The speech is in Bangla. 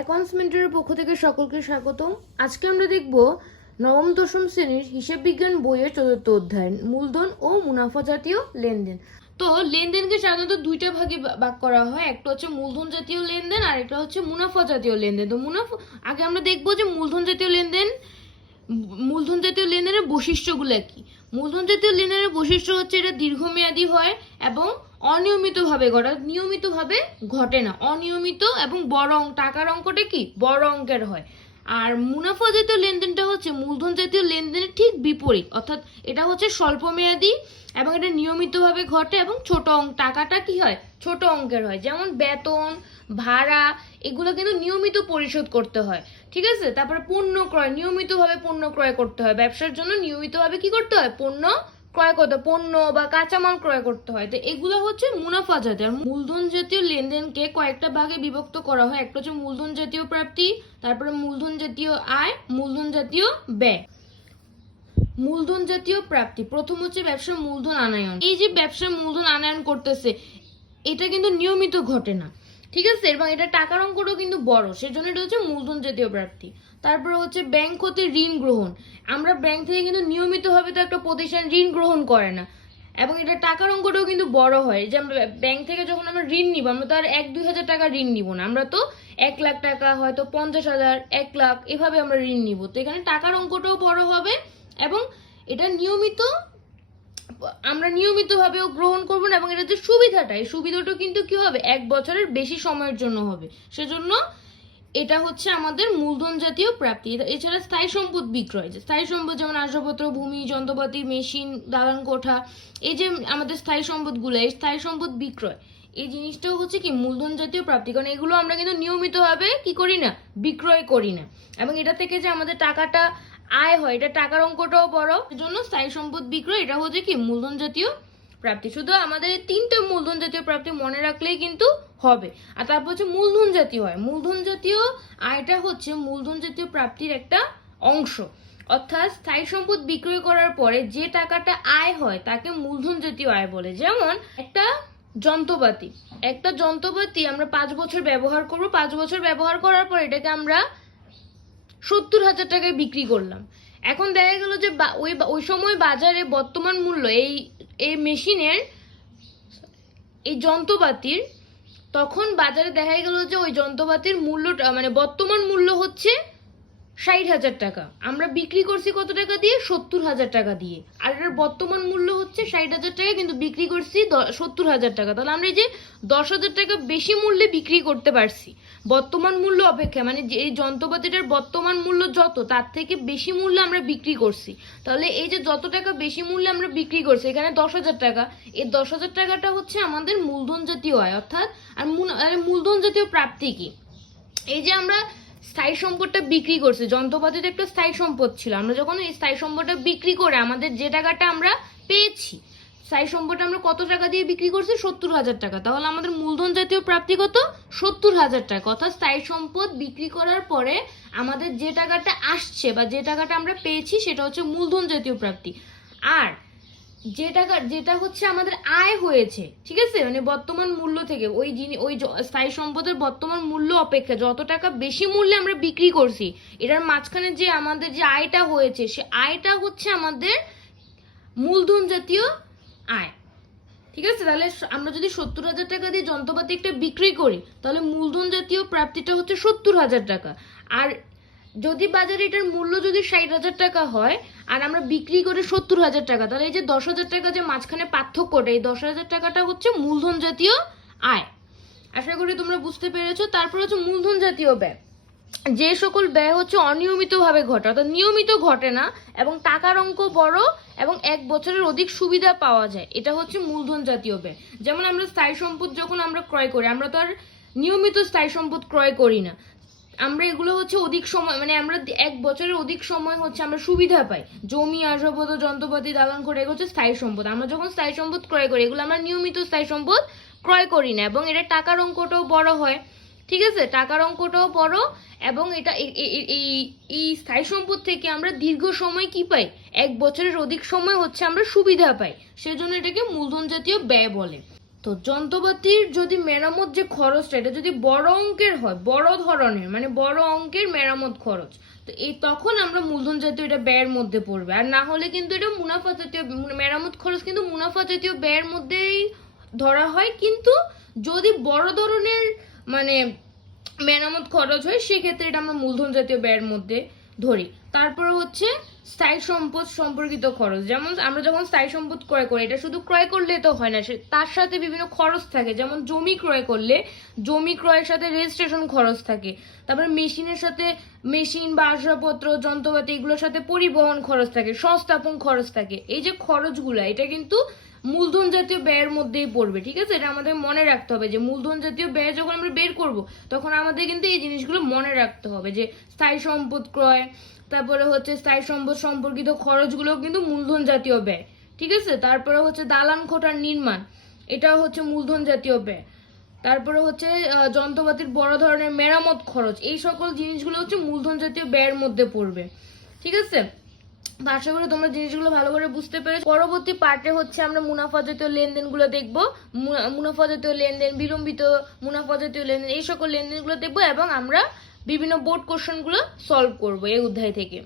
অ্যাকাউন্টসমেন্টের পক্ষ থেকে সকলকে স্বাগতম। আজকে আমরা দেখব নবম, দশম শ্রেণির হিসাব বিজ্ঞান বইয়ের চতুর্থ অধ্যায়, মূলধন ও মুনাফা জাতীয় লেনদেন। তো লেনদেনকে সাধারণত দুইটা ভাগে ভাগ করা হয়। একটা হচ্ছে মূলধন জাতীয় লেনদেন আর একটা হচ্ছে মুনাফা জাতীয় লেনদেন। তো মুনাফা আগে আমরা দেখব যে মূলধন জাতীয় লেনদেন মূলধন জাতীয় লেনদেনের বৈশিষ্ট্যগুলো কি। মূলধন জাতীয় লেনের বৈশিষ্ট্য হচ্ছে এটা দীর্ঘমেয়াদী হয় এবং অনিয়মিতভাবে ঘটে নিয়মিতভাবে ঘটে না। অনিয়মিত এবং বড় অঙ্ক টাকার অঙ্কটা কি? বড় অঙ্কের হয়। আর মুনাফা জাতীয় লেনদেনটা হচ্ছে মূলধন জাতীয় লেনদেনের ঠিক বিপরীত, অর্থাৎ এটা হচ্ছে স্বল্পমেয়াদী এবং এটা নিয়মিতভাবে ঘটে এবং ছোট অঙ্ক টাকাটা কি হয়? ছোট অঙ্কের হয়। যেমন বেতন, ভাড়া, এগুলো কিন্তু নিয়মিত পরিশোধ করতে হয়। ঠিক আছে? তারপরে পণ্য ক্রয়, নিয়মিতভাবে পণ্য ক্রয় করতে হয়। ব্যবসার জন্য নিয়মিতভাবে কি করতে হয়? পণ্য ক্রয় করতে হয়। পণ্য বা কাঁচামাল ক্রয় করতে হয়। তো এগুলো হচ্ছে মুনাফা জাতীয়। মূলধন জাতীয় লেনদেনকে কয়েকটা ভাগে বিভক্ত করা হয়। একটা হচ্ছে মূলধন জাতীয় প্রাপ্তি, তারপরে মূলধন জাতীয় আয়, মূলধন জাতীয় ব্যয়। মূলধন জাতীয় প্রাপ্তি। প্রথম হচ্ছে ব্যবসার মূলধন আনায়ন। এই যে ব্যবসার মূলধন আনায়ন করতেছে, এটা কিন্তু নিয়মিত ঘটে না। ঠিক আছে? এবং এটা টাকার অঙ্কটাও কিন্তু বড়, সেজন্য এটা হচ্ছে মূলধন জাতীয় প্রাপ্তি। তারপরে হচ্ছে ব্যাংক হতে ঋণ গ্রহণ। আমরা ব্যাংক থেকে কিন্তু নিয়মিতভাবে তো একটা প্রতিষ্ঠান ঋণ গ্রহণ করে না। এবং এটা টাকার অঙ্কটাও কিন্তু বড় হয় যে আমরা ব্যাংক থেকে যখন আমরা ঋণ নিব, আমরা তো আর এক দুই হাজার টাকা ঋণ নিব না। আমরা তো এক লাখ টাকা, হয়তো পঞ্চাশ হাজার, এক লাখ, এভাবে আমরা ঋণ নিব। তো এখানে টাকার অঙ্কটাও বড় হবে এবং এটা নিয়মিত, আমরা নিয়মিতভাবেও গ্রহণ করব না, এবং এটা যে সুবিধাটা, এই সুবিধাটা কিন্তু কি হবে? এক বছরের বেশি সময়ের জন্য হবে। সেজন্য এটা হচ্ছে আমাদের মূলধন জাতীয় প্রাপ্তি। এছাড়া স্থায়ী সম্পদ বিক্রয়। স্থায়ী সম্পদ যেমন আসবাবপত্র, ভূমি, যন্ত্রপাতি, মেশিন, দালান, কোঠা, এই যে আমাদের স্থায়ী সম্পদগুলো, এই স্থায়ী সম্পদ বিক্রয়, এই জিনিসটাও হচ্ছে কি মূলধন জাতীয় প্রাপ্তি। কারণ এগুলো আমরা কিন্তু নিয়মিতভাবে কি করি না? বিক্রয় করি না। এবং এটা থেকে যে আমাদের টাকাটা আয় হয়, এটা টাকার অঙ্কটাও বড়। জন্য স্থায়ী সম্পদ বিক্রয়, এটা হচ্ছে কি মূলধন জাতীয় প্রাপ্তি। শুধু আমাদের এই তিনটে মূলধন জাতীয় প্রাপ্তি মনে রাখলেই কিন্তু হবে। আর তারপর হচ্ছে মূলধন জাতীয় হয় মূলধন জাতীয় আয়টা হচ্ছে মূলধন জাতীয় প্রাপ্তির একটা অংশ। অর্থাৎ স্থায়ী সম্পদ বিক্রয় করার পরে যে টাকাটা আয় হয়, তাকে মূলধন জাতীয় আয় বলে। যেমন একটা যন্ত্রপাতি। একটা যন্ত্রপাতি আমরা পাঁচ বছর ব্যবহার করব। পাঁচ বছর ব্যবহার করার পর এটাকে আমরা সত্তর হাজার টাকায় বিক্রি করলাম। এখন দেখা গেল যে ওই ওই সময় বাজারে বর্তমান মূল্য এই এই মেশিনের এই যন্ত্রপাতির, তখন বাজারে দেখা গেল যে ওই যন্ত্রপাতির মূল্যটা মানে বর্তমান মূল্য হচ্ছে ষাট হাজার টাকা। আমরা বিক্রি করছি কত টাকা দিয়ে? সত্তর হাজার টাকা দিয়ে। আর এটার বর্তমান মূল্য হচ্ছে ষাট হাজার টাকা, কিন্তু বিক্রি করছি সত্তর হাজার টাকা। তাহলে আমরা এই যে দশ হাজার টাকা বেশি মূল্যে বিক্রি করতে পারছি বর্তমান মূল্য অপেক্ষা মানে যে এই যন্ত্রপাতিটার বর্তমান মূল্য যত, তার থেকে বেশি মূল্য আমরা বিক্রি করছি। তাহলে এই যে যত টাকা বেশি মূল্যে আমরা বিক্রি করছি, এখানে দশ হাজার টাকা, এই দশ হাজার টাকাটা হচ্ছে আমাদের মূলধন জাতীয় আয়, অর্থাৎ আর মূল- আর মূলধন জাতীয় প্রাপ্তি কি? এই যে আমরা স্থায়ী সম্পদটা বিক্রি করছি যন্ত্রপাতিটা একটা স্থায়ী সম্পদ ছিল, আমরা যখন এই স্থায়ী সম্পদটা বিক্রি করে আমাদের যে টাকাটা আমরা পেয়েছি স্থায়ী সম্পদটা আমরা কত টাকা দিয়ে বিক্রি করছি? সত্তর হাজার টাকা। তাহলে আমাদের মূলধন জাতীয় প্রাপ্তি কত? সত্তর হাজার টাকা। অর্থাৎ স্থায়ী সম্পদ বিক্রি করার পরে আমাদের যে টাকাটা আসছে বা যে টাকাটা আমরা পেয়েছি, সেটা হচ্ছে মূলধন জাতীয় প্রাপ্তি। আর যে টাকা, যেটা হচ্ছে আমাদের আয় হয়েছে, ঠিক আছে? মানে বর্তমান মূল্য থেকে, ওই জিনিস ওই স্থায়ী সম্পদের বর্তমান মূল্য অপেক্ষা, যত টাকা বেশি মূল্যে আমরা বিক্রি করছি, এটার মাঝখানে যে আমাদের যে আয়টা হয়েছে, সে আয়টা হচ্ছে আমাদের মূলধন জাতীয় আয়। ঠিক আছে? তাহলে আমরা যদি সত্তর হাজার টাকা দিয়ে যন্ত্রপাতি একটা বিক্রি করি, তাহলে মূলধন জাতীয় প্রাপ্তিটা হচ্ছে সত্তর হাজার টাকা। আর যদি বাজারে এটার মূল্য যদি ষাট হাজার টাকা হয়, আর আমরা বিক্রি করে সত্তর হাজার টাকা, তাহলে এই যে দশ হাজার টাকা যে মাঝখানে পার্থক্যটা, এই দশ হাজার টাকাটা হচ্ছে মূলধন জাতীয় আয়। আশা করি তোমরা বুঝতে পেরেছ। তারপর হচ্ছে মূলধন জাতীয় ব্যয়। যে সকল ব্যয় হচ্ছে অনিয়মিতভাবে ঘটে, অর্থাৎ নিয়মিত ঘটে না, এবং টাকার অঙ্ক বড় এবং এক বছরের অধিক সুবিধা পাওয়া যায়। এটা হচ্ছে মূলধন জাতীয় ব্যয়। যেমন আমরা স্থায়ী সম্পদ যখন আমরা ক্রয় করি, আমরা তো আর নিয়মিত স্থায়ী সম্পদ ক্রয় করি না। আমরা এগুলো হচ্ছে অধিক সময় মানে আমরা এক বছরের অধিক সময় হচ্ছে আমরা সুবিধা পাই। জমি, আসবাবপত্র, যন্ত্রপাতি, দালান করে এগুলো হচ্ছে স্থায়ী সম্পদ। আমরা যখন স্থায়ী সম্পদ ক্রয় করি, এগুলো আমরা নিয়মিত স্থায়ী সম্পদ ক্রয় করি না এবং এটা টাকার অঙ্কটাও বড় হয়। ঠিক আছে? টাকার অঙ্কটাও বড় এবং এটা এই এই স্থায়ী সম্পদ থেকে আমরা দীর্ঘ সময় কি পাই? এক বছরের অধিক সময় হচ্ছে আমরা সুবিধা পাই। সেজন্য এটাকে মূলধন জাতীয় ব্যয় বলে। তো যন্ত্রপাতির যদি মেরামত যে খরচটা, এটা যদি বড় অঙ্কের হয়, বড় ধরনের মানে বড় অঙ্কের মেরামত খরচ, তো এই তখন আমরা মূলধন জাতীয় এটা ব্যয়ের মধ্যে পড়বে। আর না হলে কিন্তু এটা মুনাফা জাতীয় মেরামত খরচ কিন্তু মুনাফা জাতীয় ব্যয়ের মধ্যেই ধরা হয়। কিন্তু যদি বড় ধরনের মানে মেরামত খরচ হয়, সেক্ষেত্রে এটা আমরা মূলধন জাতীয় ব্যয়ের মধ্যে ধরি। তারপরে হচ্ছে স্থায়ী সম্পদ সম্পর্কিত খরচ। যেমন আমরা যখন স্থায়ী সম্পদ ক্রয় করি, এটা শুধু ক্রয় করলে তো হয় না তার সাথে বিভিন্ন খরচ থাকে। যেমন জমি ক্রয় করলে জমি ক্রয়ের সাথে রেজিস্ট্রেশন খরচ থাকে। তারপরে মেশিনের সাথে মেশিন বা আসবাবপত্র, যন্ত্রপাতি এগুলোর সাথে পরিবহন খরচ থাকে, সংস্থাপন খরচ থাকে। এই যে খরচগুলো, এটা কিন্তু মূলধন জাতীয় ব্যয়ের মধ্যেই পড়বে, ঠিক আছে? এটা আমাদের মনে রাখতে হবে যে মূলধন জাতীয় ব্যয় যখন আমরা বের করব, তখন আমাদের কিন্তু এই জিনিসগুলো মনে রাখতে হবে যে স্থায়ী সম্পদ ক্রয়, তারপরে হচ্ছে স্থায়ী সম্পদ সম্পর্কিত খরচগুলো কিন্তু মূলধন জাতীয় ব্যয়, ঠিক আছে? তারপরে হচ্ছে দালান কোঠার নির্মাণ, এটাও হচ্ছে মূলধন জাতীয় ব্যয়। তারপরে হচ্ছে যন্ত্রপাতির বড় ধরনের মেরামত খরচ, এই সকল জিনিসগুলো হচ্ছে মূলধন জাতীয় ব্যয়ের মধ্যে পড়বে, ঠিক আছে? তো আশা করি তোমরা জিনিসগুলো ভালো করে বুঝতে পেরেছ। পরবর্তী পার্টে হচ্ছে আমরা মুনাফা জাতীয় লেনদেনগুলো দেখব। মুনাফা জাতীয় লেনদেন, বিলম্বিত মুনাফা জাতীয় লেনদেন, এই সকল লেনদেনগুলো দেখব এবং আমরা বিভিন্ন বোর্ড কোশ্চেনগুলো সলভ করব এই অধ্যায় থেকে।